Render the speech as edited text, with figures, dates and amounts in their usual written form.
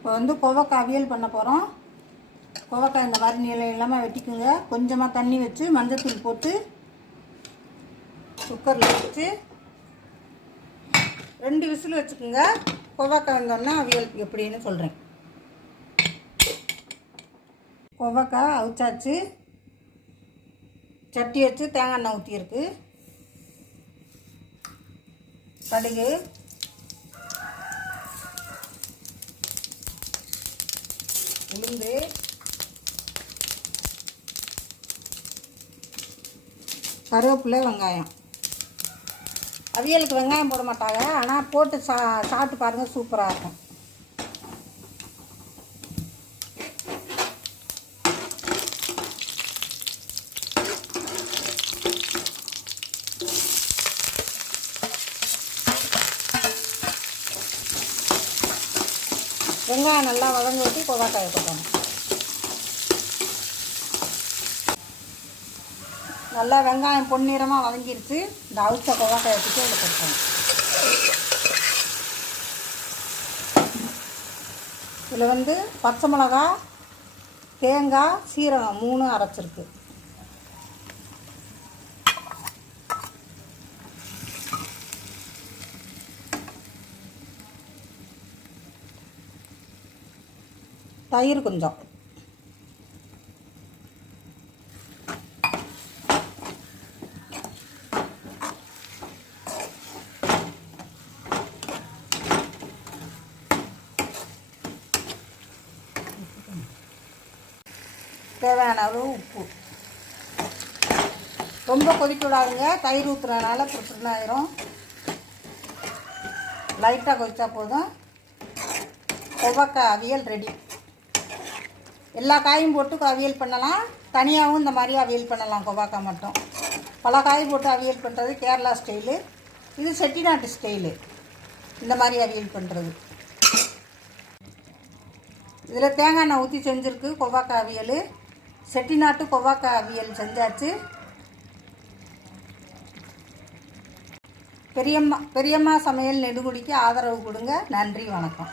இப்போ வந்து கோவக்காய் அவியல் பண்ண போகிறோம். கோவக்காய் இந்த மாதிரி நீளம் இல்லாமல் வெட்டிக்குங்க. கொஞ்சமாக தண்ணி வச்சு மஞ்சத்தூள் போட்டு குக்கரில் வச்சு 2 விசில் வச்சுக்கோங்க. கோவக்காய் வந்தோன்னா அவியல் எப்படின்னு சொல்கிறேன். கோவக்காய் அவிச்சாச்சு. சட்டி வச்சு தேங்காய் எண்ணெய் ஊற்றிருக்கு. கடுகு, உளுந்து, கருவேப்பிலை, வெங்காயம். அவியலுக்கு வெங்காயம் போட மாட்டாங்க, ஆனால் போட்டு சாப்பிட்டு பாருங்கள், சூப்பராக இருக்கும். வெங்காயம் நல்லா வதங்க ஊற்றி கோவக்காயை போட்டணும். நல்லா வெங்காயம் பொன்னிறமாக வதங்கிருச்சு. இந்த அவிச்ச கோவக்காயை எடுத்து இதில் போட்டணும். இதில் வந்து பச்சை மிளகா, தேங்காய், சீரகம் 3 அரைச்சிருக்கு. தயிர் கொஞ்சம். தேவையான அளவு உப்பு. ரொம்ப கொதிக்க விடாதுங்க, தயிர் ஊற்றுறதுனால பிரச்சனை ஆயிரும். லைட்டாக கொதிச்சா போதும். கோவக்காய் அவியல் ரெடி. எல்லா காயும் போட்டு அவியல் பண்ணலாம், தனியாகவும் இந்த மாதிரி அவியல் பண்ணலாம். கோவக்காய் மட்டும் பல காய் போட்டு அவியல் பண்ணுறது கேரளா ஸ்டைலு. இது செட்டிநாட்டு ஸ்டைலு, இந்த மாதிரி அவியல் பண்ணுறது. இதில் தேங்காய் எண்ணெய் ஊற்றி செஞ்சுருக்கு கோவக்காய் அவியல். செட்டிநாட்டு கோவக்காய் அவியல் செஞ்சாச்சு. பெரியம்மா சமையல் நெடுங்குடிக்கு ஆதரவு கொடுங்க. நன்றி, வணக்கம்.